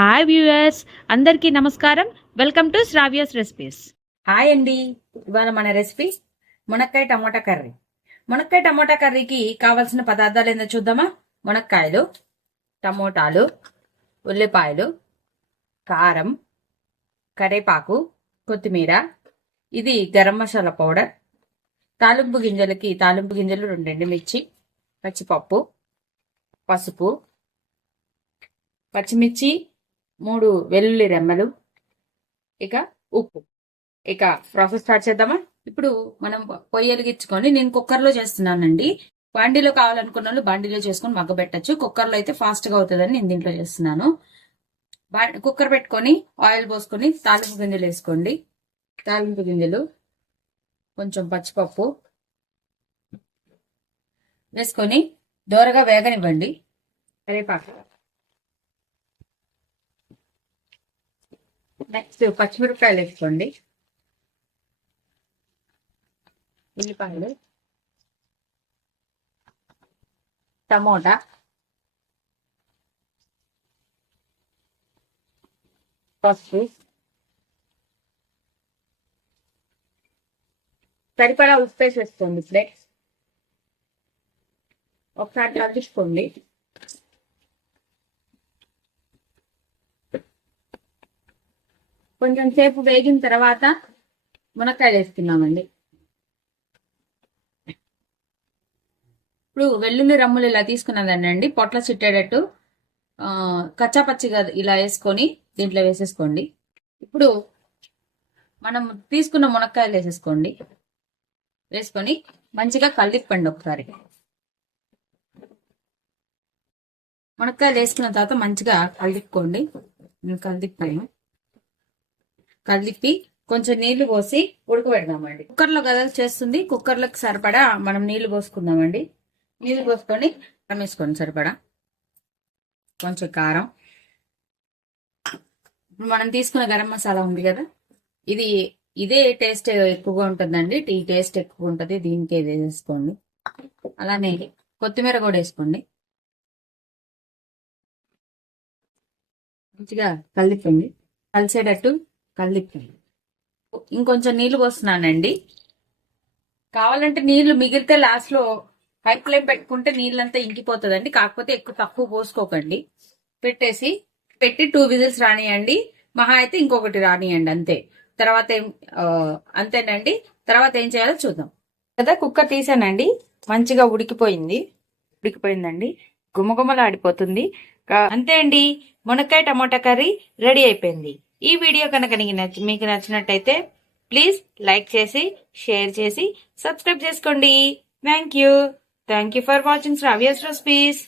Hi viewers, అందరికీ నమస్కారం. Welcome to Sravya's recipes. Hi అండి. ఇవాళ మన రెసిపీ మునక్కాయ టమోటా కర్రీ. మునక్కాయ టమోటా కర్రీకి కావాల్సిన పదార్థాలు ఏందో చూద్దామా. మునక్కాయలు, టమోటాలు, ఉల్లిపాయలు, కారం, కరేపాకు, కొత్తిమీర, ఇది గరం మసాలా పౌడర్, తాలింపు గింజలు 2 ఎండుమిర్చి, పచ్చిపప్పు, పసుపు, పచ్చిమిర్చి 3 వెల్లుల్లి రెమ్మలు, ఇక ఉప్పు. ఇక ప్రాసెస్ స్టార్ట్ చేద్దామా. ఇప్పుడు మనం పొయ్యి వెలిగించుకొని, నేను కుక్కర్లో చేస్తున్నానండి. బాండీలో కావాలనుకున్న వాళ్ళు బాండీలో చేసుకొని మగ్గబెట్టచ్చు. కుక్కర్లో అయితే ఫాస్ట్ గా అవుతుందని నేను దీంట్లో చేస్తున్నాను. కుక్కర్ పెట్టుకొని ఆయిల్ పోసుకొని తాలింపు గింజలు వేసుకోండి. తాలింపు గింజలు, కొంచెం పచ్చిపప్పు వేసుకొని దోరగా వేగనివ్వండి. కరివేపాకు, నెక్స్ట్ పచ్చిమిరపకాయలు వేసుకోండి. ఉల్లిపాయలు, టమోటా, పసుపు, సరిపడా ఉప్పు వేసేసుకోండి. ఇప్పుడే ఒకసారి కలుపుకోండి. కొంచెం సేపు వేగిన తర్వాత మునక్కాయలు వేసుకున్నామండి. ఇప్పుడు వెల్లుల్లి రమ్ములు ఇలా తీసుకున్నదండి, పొట్ల చుట్టేటట్టు కచ్చాపచ్చిగా ఇలా వేసుకొని దీంట్లో వేసేసుకోండి. ఇప్పుడు మనం తీసుకున్న మునక్కాయలు వేసేసుకోండి. వేసుకొని మంచిగా కలిపండి. ఒకసారి మునక్కాయలు వేసుకున్న తర్వాత మంచిగా కలిపుకోండి. నేను కలిపి కొంచెం నీళ్లు పోసి ఉడకబెడదామండి. కుక్కర్లో గదలు చేస్తుంది, కుక్కర్లోకి సరిపడా మనం నీళ్లు పోసుకుందామండి. నీళ్లు పోసుకొని వేసుకోండి సరిపడా. కొంచెం కారం, ఇప్పుడు మనం తీసుకున్న గరం మసాలా ఉంది కదా, ఇదే టేస్ట్ ఎక్కువగా ఉంటుందండి. టీ టేస్ట్ ఎక్కువ ఉంటుంది, దీనికి వేసుకోండి. అలానే కొత్తిమీర కూడా వేసుకోండి. మంచిగా కలిపండి, కలిసేటట్టు కలిపండి. ఇంకొంచెం నీళ్లు పోస్తున్నానండి. కావాలంటే నీళ్లు మిగిలితే లాస్ట్ లో హై ఫ్లేమ్ పెట్టుకుంటే నీళ్ళంతా ఇంకిపోతుందండి. కాకపోతే తక్కువ పోసుకోకండి. పెట్టి 2 విజిల్స్ రానియండి. మహా అయితే ఇంకొకటి రానియండి, అంతే. తర్వాత అంతేనండి. తర్వాత ఏం చేయాలో చూద్దాం కదా. కుక్కర్ తీసానండి, మంచిగా ఉడికిపోయిందండి. గుమగుమలాడిపోతుంది. అంతే అండి, మునక్కాయ టమోటా కర్రీ రెడీ అయిపోయింది. ఈ వీడియో కనుక మీకు నచ్చినట్టయితే ప్లీజ్ లైక్ చేసి, షేర్ చేసి, సబ్స్క్రైబ్ చేసుకోండి. Thank you for watching Sravya's recipes.